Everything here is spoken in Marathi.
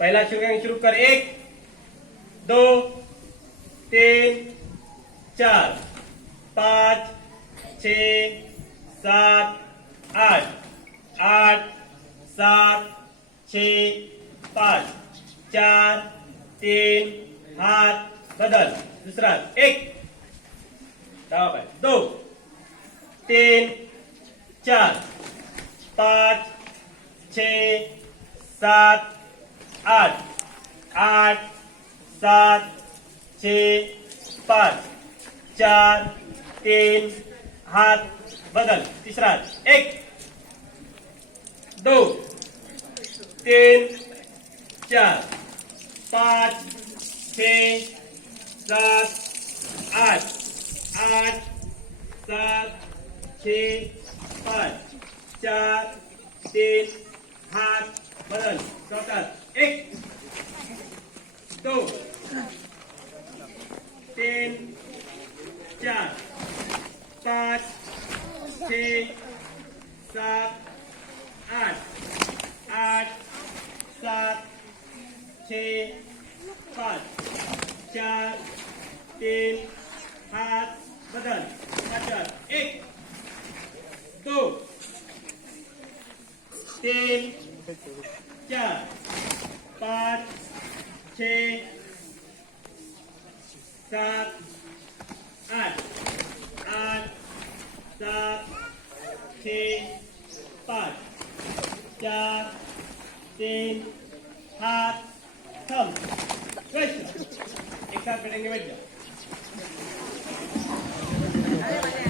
पहिला शिवगंग शुरू कर. एक दो तीन चार पाँच छ सात आठ. आठ सात छ पाच. चार तीन हात बदल. दुसरा एक. डावा दो तीन चार पाच छ सात आठ. आठ सात छे पाच. चार तीन हात बदल. तिसरा एक. दो तीन. चार. पाच. छे. सात. आठ. आठ सात छ पाच. चार तीन हात बदल. चौथा एक दो तीन चार पाच छ सात आठ आठ सात छ पाच चार तीन हात बदल पाचवा एक दो तीन चार पाच छ सात आठ आठ सात छ पाच चार तीन हात थंब एक साथ बैठेंगे बैठ जाओ